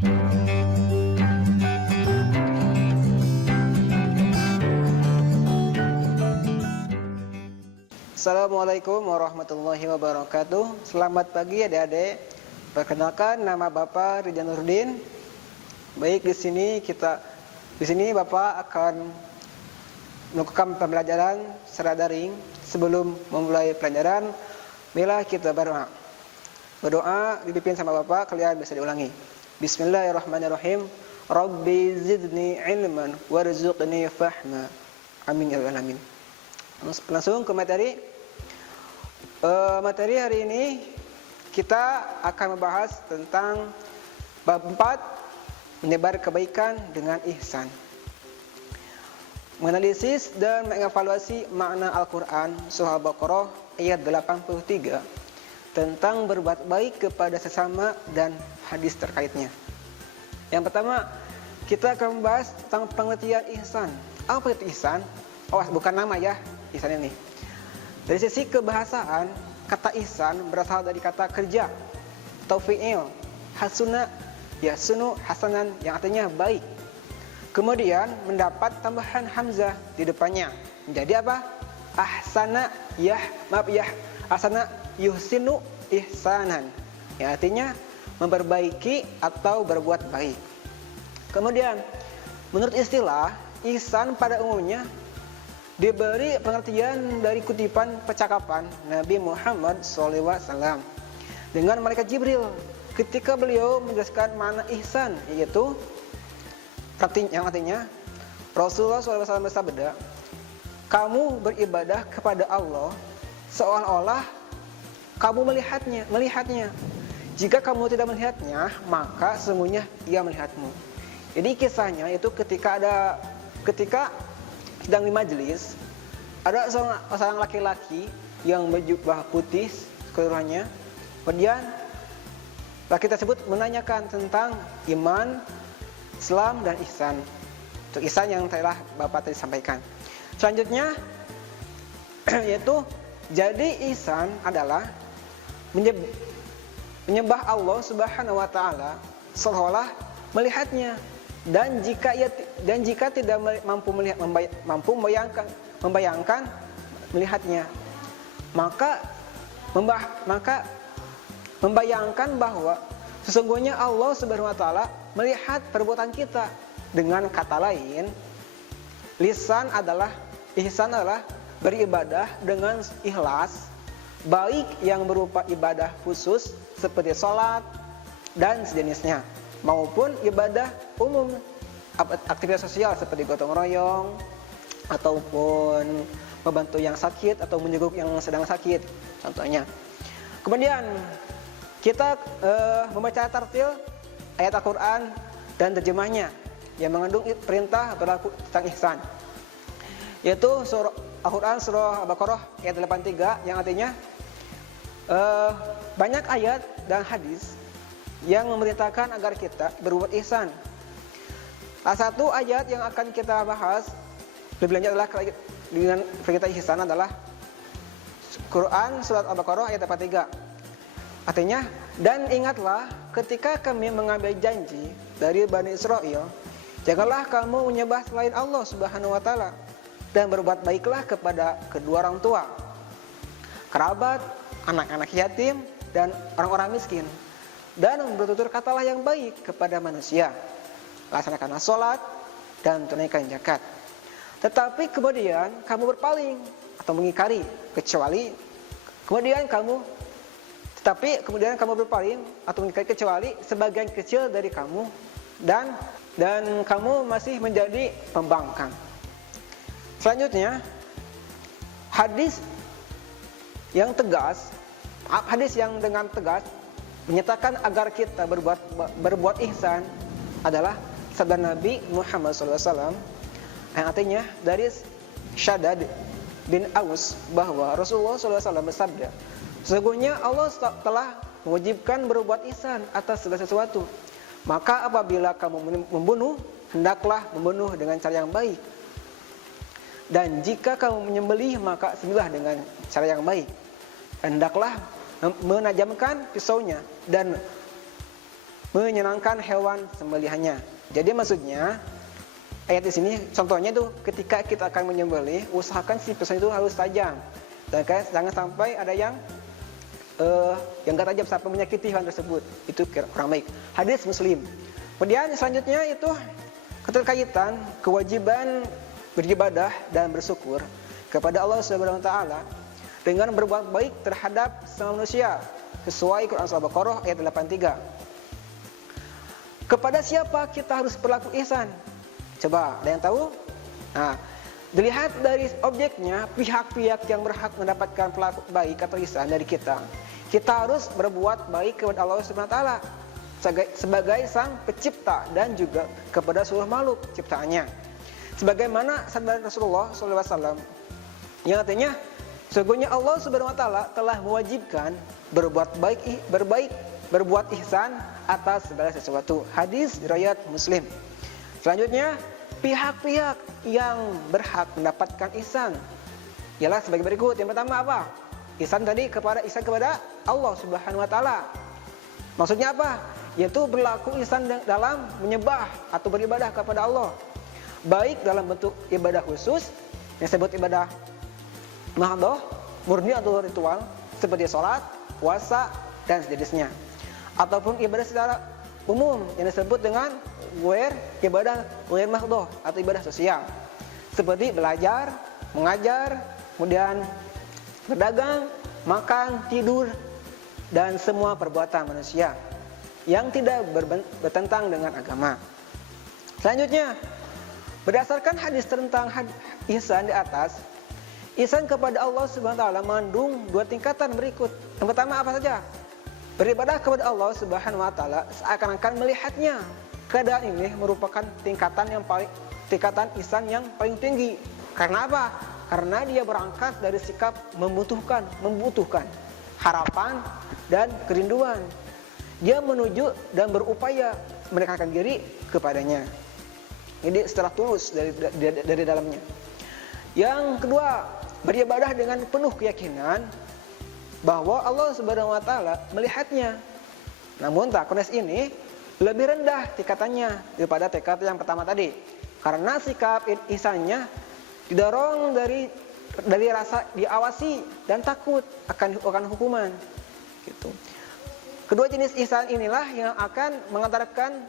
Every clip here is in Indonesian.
Assalamualaikum warahmatullahi wabarakatuh. Selamat pagi adik-adik. Perkenalkan, nama Bapak Ridwan Nurdin. Baik, di sini Bapak akan melakukan pembelajaran secara daring. Sebelum memulai pelajaran, marilah kita berdoa. Berdoa dipimpin sama Bapak, kalian bisa diulangi. Bismillahirrahmanirrahim. Rabbi zidni ilman warzuqni fahma. Amin ya rabbal alamin. Langsung ke materi. Materi hari ini kita akan membahas tentang bab 4, menyebar kebaikan dengan ihsan. Menganalisis dan mengevaluasi makna Al-Quran surah Al-Baqarah ayat 83 tentang berbuat baik kepada sesama dan hadis terkaitnya. Yang pertama, kita akan membahas tentang pengertian ihsan. Apa itu ihsan? Oh, bukan nama ya. Ihsan ini dari sisi kebahasaan, kata ihsan berasal dari kata kerja atau fi'il, hasuna yasunu hasanan, yang artinya baik. Kemudian mendapat tambahan hamzah di depannya menjadi apa? Ahsana ahsana yuhsinu ihsanan, yang artinya memperbaiki atau berbuat baik. Kemudian menurut istilah, ihsan pada umumnya diberi pengertian dari kutipan percakapan Nabi Muhammad SAW dengan malaikat Jibril ketika beliau menjelaskan makna ihsan, yaitu yang artinya Rasulullah SAW bersabda, kamu beribadah kepada Allah seolah-olah kamu melihatnya. Jika kamu tidak melihatnya, maka sesungguhnya Ia melihatmu. Jadi kisahnya itu ketika sedang di majelis, ada seorang laki-laki yang berjubah putih keseluruhannya. Kemudian laki tersebut menanyakan tentang iman, Islam, dan ihsan. Untuk ihsan yang telah Bapak tadi sampaikan. Selanjutnya yaitu jadi ihsan adalah menyembah Allah Subhanahu wa taala seolah melihatnya. Dan jika tidak mampu membayangkan melihatnya, maka membayangkan bahwa sesungguhnya Allah Subhanahu wa taala melihat perbuatan kita. Dengan kata lain, ihsan adalah beribadah dengan ikhlas, baik yang berupa ibadah khusus seperti sholat dan sejenisnya, maupun ibadah umum, aktivitas sosial seperti gotong royong ataupun membantu yang sakit atau menjenguk yang sedang sakit contohnya. Kemudian kita membaca tartil ayat Al-Quran dan terjemahnya yang mengandung perintah berlaku tentang ihsan, yaitu surah Al-Quran surah Al-Baqarah ayat 83 yang artinya banyak ayat dan hadis yang memerintahkan agar kita berbuat ihsan. Salah satu ayat yang akan kita bahas lebih lanjut adalah dengan perintah ihsan adalah Quran surat Al-Baqarah ayat 83. Artinya, dan ingatlah ketika kami mengambil janji dari Bani Israel, janganlah kamu menyembah selain Allah Subhanahu wa taala, dan berbuat baiklah kepada kedua orang tua, kerabat, anak-anak yatim, dan orang-orang miskin. Dan bertutur katalah yang baik kepada manusia, laksanakanlah sholat dan tunaikan zakat. Tetapi kemudian kamu berpaling atau mengingkari kemudian kamu berpaling atau mengingkari kecuali sebagian kecil dari kamu, dan kamu masih menjadi pembangkang. Selanjutnya, hadis yang dengan tegas menyatakan agar kita berbuat ihsan adalah sabda Nabi Muhammad SAW, yang artinya dari Shaddad bin Aus bahwa Rasulullah SAW bersabda, sesungguhnya Allah telah mewajibkan berbuat ihsan atas segala sesuatu. Maka apabila kamu membunuh, hendaklah membunuh dengan cara yang baik. Dan jika kamu menyembelih, maka sembelihlah dengan cara yang baik. Hendaklah menajamkan pisaunya dan menyenangkan hewan sembelihannya. Jadi maksudnya ayat di sini contohnya tuh ketika kita akan menyembelih, usahakan si pisau itu harus tajam. Jangan sampai ada yang enggak tajam sampai menyakiti hewan tersebut. Itu kurang baik. Hadis Muslim. Kemudian selanjutnya itu keterkaitan kewajiban beribadah dan bersyukur kepada Allah Subhanahu wa taala dengan berbuat baik terhadap semua manusia sesuai Quran Surah Al-Baqarah ayat 83. Kepada siapa kita harus berlaku ihsan? Coba, ada yang tahu? Nah, dilihat dari objeknya, pihak-pihak yang berhak mendapatkan pelaku baik atau ihsan dari kita. Kita harus berbuat baik kepada Allah Subhanahu wa taala sebagai sang pencipta dan juga kepada seluruh makhluk ciptaannya. Sebagaimana sabda Rasulullah SAW yang artinya sesungguhnya Allah Subhanahu wa taala telah mewajibkan berbuat berbuat ihsan atas segala sesuatu. Hadis riwayat Muslim. Selanjutnya, pihak-pihak yang berhak mendapatkan ihsan ialah sebagai berikut. Yang pertama apa? Ihsan kepada Allah Subhanahu wa taala. Maksudnya apa? Yaitu berlaku ihsan dalam menyembah atau beribadah kepada Allah. Baik dalam bentuk ibadah khusus yang disebut ibadah mahdhah, murni atau ritual seperti sholat, puasa dan sejenisnya. Ataupun ibadah secara umum yang disebut dengan ibadah mahdhah atau ibadah sosial. Seperti belajar, mengajar, kemudian berdagang, makan, tidur dan semua perbuatan manusia yang tidak bertentang dengan agama. Selanjutnya, berdasarkan hadis tentang ihsan di atas, ihsan kepada Allah Subhanahu wa taala mengandung dua tingkatan berikut. Yang pertama apa saja? Beribadah kepada Allah Subhanahu wa taala seakan-akan melihatnya. Keadaan ini merupakan tingkatan ihsan yang paling tinggi. Karena apa? Karena dia berangkat dari sikap membutuhkan harapan dan kerinduan. Dia menuju dan berupaya mendekatkan diri kepadanya. Jadi setelah tulus dari dalamnya. Yang kedua, beribadah dengan penuh keyakinan bahwa Allah Subhanahu wa taala melihatnya. Namun kondisi ini lebih rendah tingkatannya daripada tingkat yang pertama tadi. Karena sikap ihsannya didorong dari rasa diawasi dan takut akan hukuman. Gitu. Kedua jenis ihsan inilah yang akan mengantarkan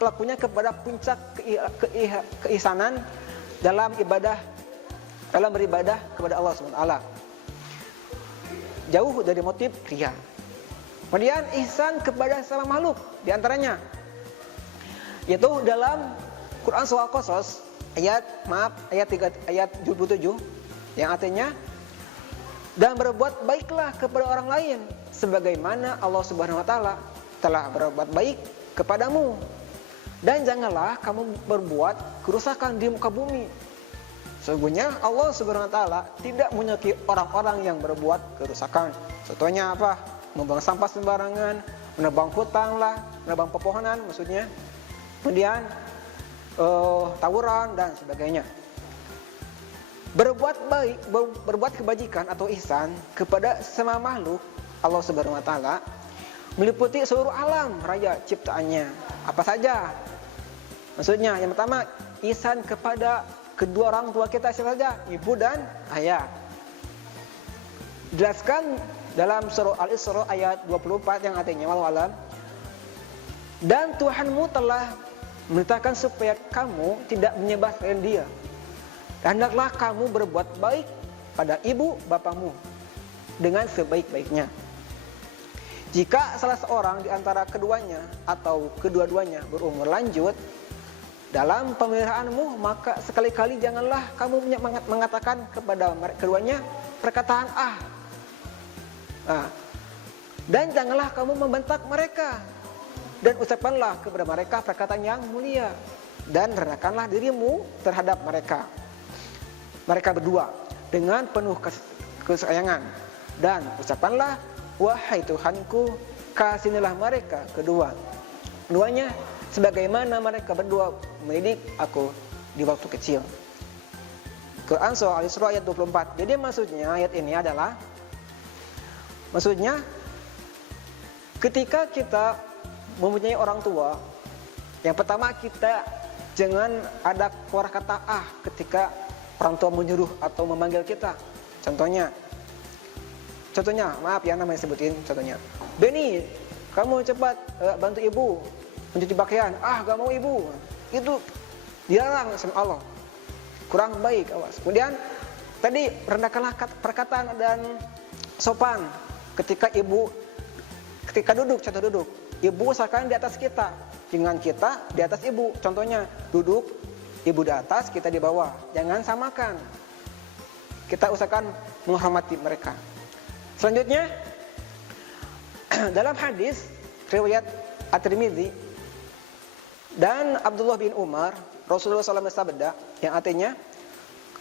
pelakunya kepada puncak keihsanan dalam beribadah kepada Allah Subhanahu wa taala. Jauh dari motif ria. Kemudian ihsan kepada sama makhluk di antaranya yaitu dalam Quran Surah Al-Qasas ayat 27 yang artinya dan berbuat baiklah kepada orang lain sebagaimana Allah Subhanahu wa taala telah berbuat baik kepadamu, dan janganlah kamu berbuat kerusakan di muka bumi. Sesungguhnya Allah Subhanahu wa taala tidak menyukai orang-orang yang berbuat kerusakan. Contohnya apa? Membuang sampah sembarangan, menebang hutan lah, menebang pepohonan maksudnya. Kemudian tawuran dan sebagainya. Berbuat kebajikan atau ihsan kepada semua makhluk Allah Subhanahu wa taala meliputi seluruh alam raya ciptaannya. Apa saja? Maksudnya yang pertama, ihsan kepada kedua orang tua kita siapa saja? Ibu dan ayah. Jelaskan dalam surah Al-Isra ayat 24 yang artinya wallahu alam. Dan Tuhanmu telah memerintahkan supaya kamu tidak menyembah selain Dia. Hendaklah kamu berbuat baik pada ibu bapamu dengan sebaik-baiknya. Jika salah seorang di antara keduanya atau kedua-duanya berumur lanjut dalam pemeliharaanmu, maka sekali-kali janganlah kamu mengatakan kepada keduanya perkataan dan janganlah kamu membentak mereka, dan ucapkanlah kepada mereka perkataan yang mulia, dan rendahkanlah dirimu terhadap mereka berdua dengan penuh kesayangan, dan ucapkanlah wahai Tuhanku, kasihanilah mereka keduanya sebagaimana mereka berdua mendidik aku di waktu kecil. Quran Surah Al-Isra ayat 24. Jadi maksudnya ayat ini adalah ketika kita mempunyai orang tua, yang pertama kita jangan ada keluar kata ketika orang tua menyuruh atau memanggil kita. Contohnya, maaf ya namanya sebutin contohnya. Beni, kamu cepat bantu ibu mencuci pakaian. Gak mau ibu. Itu dilarang sama Allah. Kurang baik, awas. Kemudian tadi rendahkanlah perkataan dan sopan ketika duduk, contoh duduk. Ibu usahakan di atas kita, dengan kita di atas ibu. Contohnya duduk, ibu di atas, kita di bawah. Jangan samakan. Kita usahakan menghormati mereka. Selanjutnya, dalam hadis riwayat At-Tirmidzi dan Abdullah bin Umar, Rasulullah SAW bersabda yang artinya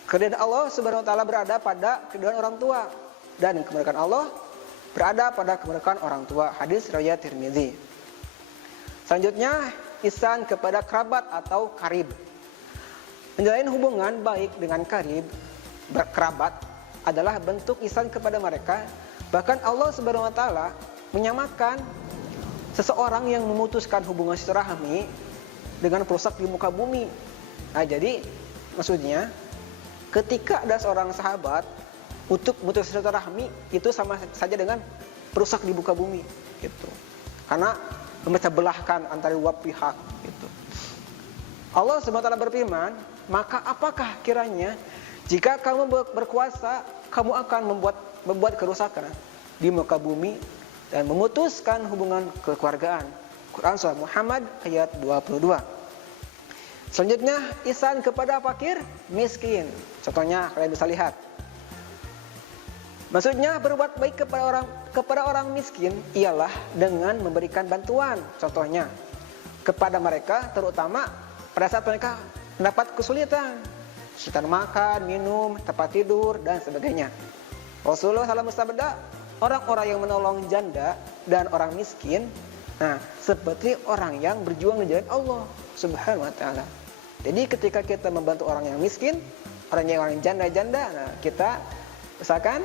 keridhaan Allah Subhanahu wa taala berada pada keridhaan orang tua dan kemerdekaan Allah berada pada kemerdekaan orang tua. Hadis riwayat Tirmidzi. Selanjutnya, ihsan kepada kerabat atau karib. Menjalin hubungan baik dengan kerabat adalah bentuk ihsan kepada mereka. Bahkan Allah Subhanahu wa taala menyamakan seseorang yang memutuskan hubungan silaturahmi dengan perusak di muka bumi. Nah, jadi maksudnya ketika ada seorang sahabat untuk memutus silaturahmi itu sama saja dengan perusak di muka bumi gitu. Karena memecah belahkan antara dua pihak gitu. Allah Subhanahu wa taala berfirman, "Maka apakah kiranya jika kamu berkuasa, kamu akan membuat kerusakan di muka bumi dan memutuskan hubungan kekeluargaan." Quran surah Muhammad ayat 22. Selanjutnya, ihsan kepada fakir miskin. Contohnya kalian bisa lihat. Maksudnya berbuat baik kepada orang miskin ialah dengan memberikan bantuan. Contohnya kepada mereka, terutama pada saat mereka mendapat kesulitan makan, minum, tempat tidur dan sebagainya. Rasulullah SAW bersabda, orang-orang yang menolong janda dan orang miskin, seperti orang yang berjuang di jalan Allah Subhanahu wa taala. Jadi ketika kita membantu orang yang miskin, orang yang janda-janda, kita usahakan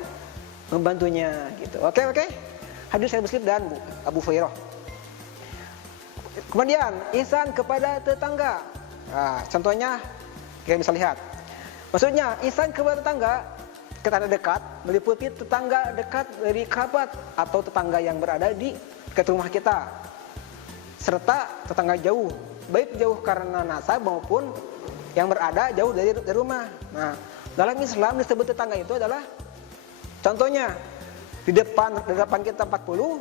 membantunya gitu. Oke. Hadis Sahih Muslim dan Abu Hurairah. Kemudian ihsan kepada tetangga. Contohnya kita bisa lihat. Maksudnya ihsan kepada tetangga dekat meliputi tetangga dekat dari kerabat atau tetangga yang berada di dekat rumah kita, serta tetangga jauh, baik jauh karena nasab maupun yang berada jauh dari rumah. Nah, dalam Islam disebut tetangga itu adalah contohnya di depan kita 40,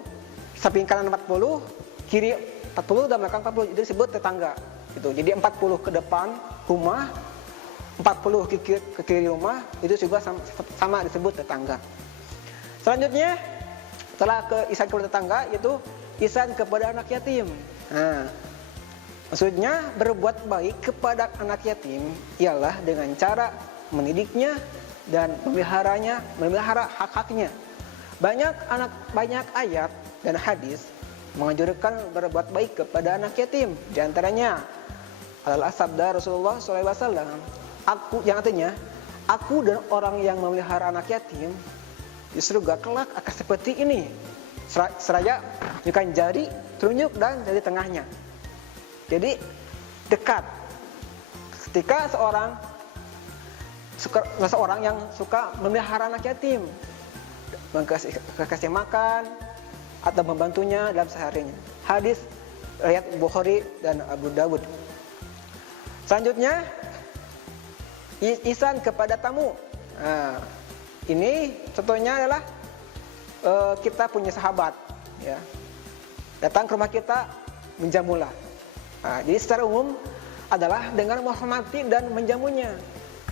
samping kanan 40, kiri 40 dan belakang 40, itu disebut tetangga. Gitu. Jadi 40 ke depan rumah, 40 ke kiri rumah, itu juga sama disebut tetangga. Selanjutnya, setelah ke ihsan kepada tetangga, yaitu ihsan kepada anak yatim. Maksudnya berbuat baik kepada anak yatim ialah dengan cara mendidiknya dan memelihara hak-haknya. Banyak ayat dan hadis menganjurkan berbuat baik kepada anak yatim. Di antaranya adalah sabda Rasulullah SAW, yang artinya, aku dan orang yang memelihara anak yatim di surga kelak akan seperti ini. Seraya tunjukkan jari telunjuk dan jari tengahnya. Jadi dekat. Ketika seseorang yang suka memelihara anak yatim, kasih makan atau membantunya dalam seharinya. Hadis riwayat Bukhari dan Abu Dawud. Selanjutnya, ihsan kepada tamu. Ini contohnya adalah kita punya sahabat, ya, datang ke rumah kita menjamulah. Jadi secara umum adalah dengan menghormati dan menjamunya.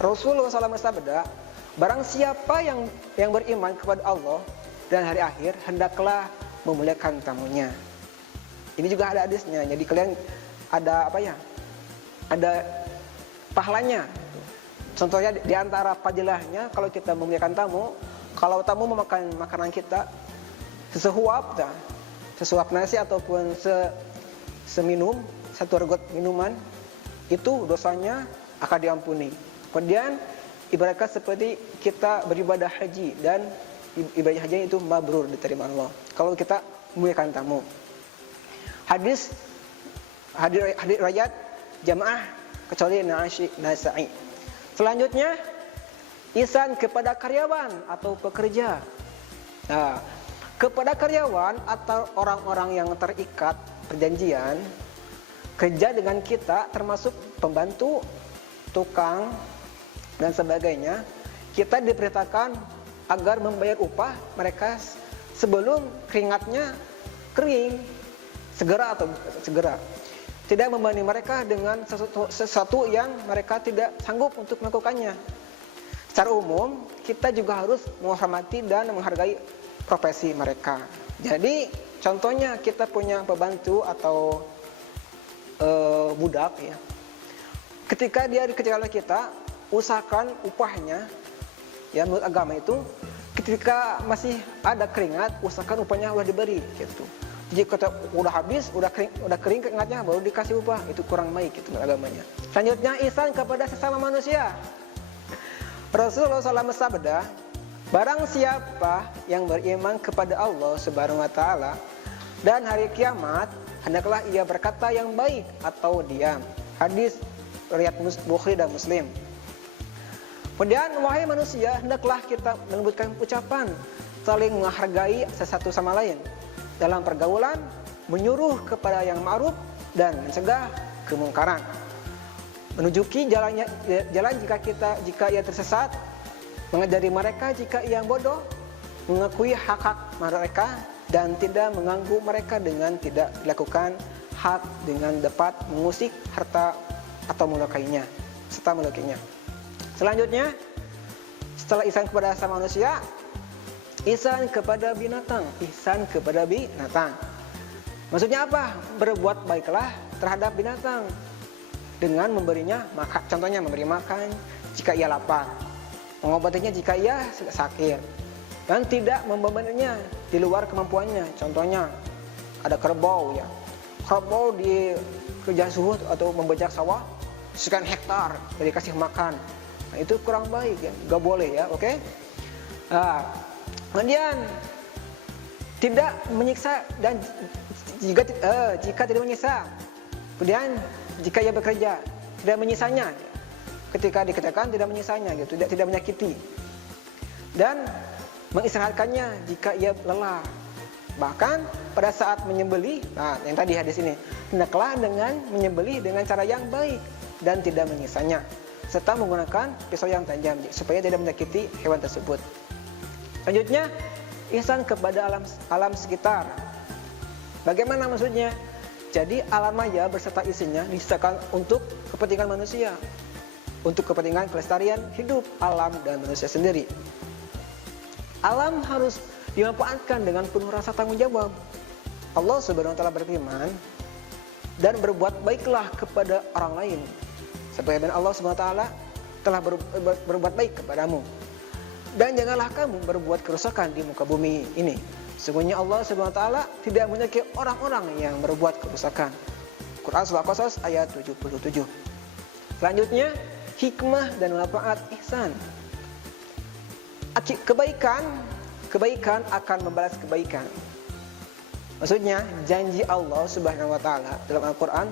Rasulullah SAW bersabda, barang siapa yang beriman kepada Allah dan hari akhir, hendaklah memuliakan tamunya. Ini juga ada hadisnya. Jadi kalian ada ada pahalanya. Contohnya di antara fadilahnya, kalau kita memuliakan tamu, kalau tamu memakan makanan kita sesuap nasi ataupun seminum, satu regot minuman, itu dosanya akan diampuni. Kemudian ibaratkan seperti kita beribadah haji, dan ibadah haji itu mabrur, diterima Allah kalau kita memuliakan tamu. hadis hadir riwayat jamaah kecuali Nasa'i. Selanjutnya, ihsan kepada karyawan atau pekerja. Nah, kepada karyawan atau orang-orang yang terikat perjanjian kerja dengan kita, termasuk pembantu, tukang, dan sebagainya, kita diperintahkan agar membayar upah mereka sebelum keringatnya kering, segera. Tidak membebani mereka dengan sesuatu yang mereka tidak sanggup untuk melakukannya. Secara umum, kita juga harus menghormati dan menghargai profesi mereka. Jadi, contohnya kita punya pembantu atau budak ya. Ketika dia dikerjakan oleh kita, usahakan upahnya ya, menurut agama itu ketika masih ada keringat, usahakan upahnya udah diberi gitu. Jika udah habis, udah kering keringatnya baru dikasih upah, itu kurang baik itu agamanya. Selanjutnya, ihsan kepada sesama manusia. Rasulullah SAW bersabda, barang siapa yang beriman kepada Allah Subhanahu wa taala dan hari kiamat, hendaklah ia berkata yang baik atau diam. Hadis riwayat Bukhari dan Muslim. Kemudian, wahai manusia, hendaklah kita menyebutkan ucapan saling menghargai sesatu sama lain dalam pergaulan, menyuruh kepada yang ma'ruf dan mencegah kemungkaran. Menunjuki jalan jika ia tersesat, mengajari mereka jika ia bodoh, mengakui hak-hak mereka dan tidak mengganggu mereka dengan tidak dilakukan hak dengan dapat mengusik harta atau melukainya serta melukainya. Selanjutnya, setelah ihsan kepada sesama manusia, ihsan kepada binatang. Maksudnya apa? Berbuat baiklah terhadap binatang dengan memberinya makan. Contohnya memberi makan jika ia lapar, mengobatinya jika ia sakit, dan tidak membebaninya di luar kemampuannya. Contohnya ada kerbau ya. Kerbau di kerja suhut atau membajak sawah sekian hektar dikasih makan. Nah, itu kurang baik ya, gak boleh ya, oke? Nah, kemudian tidak menyiksa dan jika tidak menyiksa. Kemudian jika ia bekerja tidak menyisanya. Ketika dikerjakan tidak menyisanya gitu, tidak menyakiti. Dan mengistirahatkannya jika ia lelah. Bahkan pada saat menyembelih, nah yang tadi hadis ini, hendaklah dengan menyembelih dengan cara yang baik dan tidak menyisanya, serta menggunakan pisau yang tajam supaya tidak menyakiti hewan tersebut. Selanjutnya, ihsan kepada alam sekitar. Bagaimana maksudnya? Jadi alam maya beserta isinya disediakan untuk kepentingan manusia, untuk kepentingan kelestarian hidup alam dan manusia sendiri. Alam harus dimanfaatkan dengan penuh rasa tanggung jawab. Allah Subhanahu wa taala berfirman, dan berbuat baiklah kepada orang lain, sebagaimana Allah Subhanahu wa taala telah berbuat baik kepadamu. Dan janganlah kamu berbuat kerusakan di muka bumi ini. Sesungguhnya Allah Subhanahu wa taala tidak menyukai orang-orang yang berbuat kerusakan. Quran surah Qasas ayat 77. Selanjutnya, hikmah dan manfaat ihsan. Kebaikan akan membalas kebaikan. Maksudnya, janji Allah Subhanahu wa taala dalam Al-Qur'an,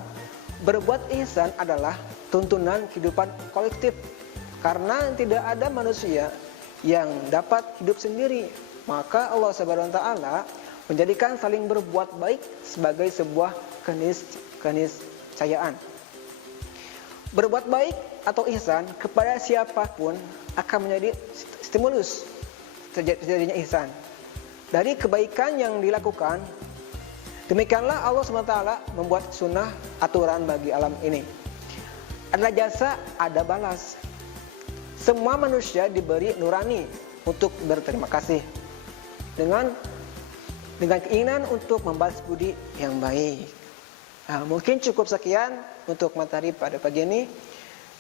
berbuat ihsan adalah tuntunan kehidupan kolektif. Karena tidak ada manusia yang dapat hidup sendiri, maka Allah Subhanahu wa taala menjadikan saling berbuat baik sebagai sebuah keniscayaan. Berbuat baik atau ihsan kepada siapapun akan menjadi stimulus terjadinya ihsan. Dari kebaikan yang dilakukan, demikianlah Allah SWT membuat sunnah aturan bagi alam ini. Ada jasa, ada balas. Semua manusia diberi nurani untuk berterima kasih dengan keinginan untuk membalas budi yang baik. Nah, mungkin cukup sekian untuk materi pada pagi ini.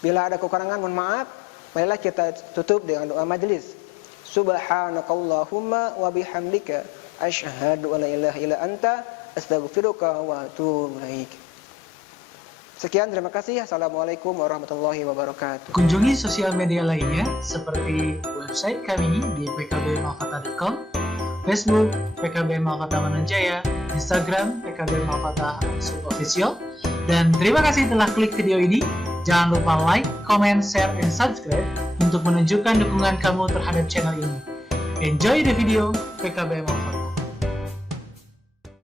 Bila ada kekurangan, mohon maaf. Marilah kita tutup dengan doa majelis. Subhanakallahumma wa bihamdika asyhadu an la ilaha illa anta astaghfiruka wa atubu ilaik. Sekian, terima kasih. Assalamualaikum warahmatullahi wabarakatuh. Kunjungi sosial media lainnya seperti website kami di pkbmalfata.com, Facebook PKBM Al-Fatah Mananjaya, Instagram PKBM Al-Fatah Official. Dan terima kasih telah klik video ini. Jangan lupa like, comment, share, and subscribe untuk menunjukkan dukungan kamu terhadap channel ini. Enjoy the video PKBM Al-Fatah.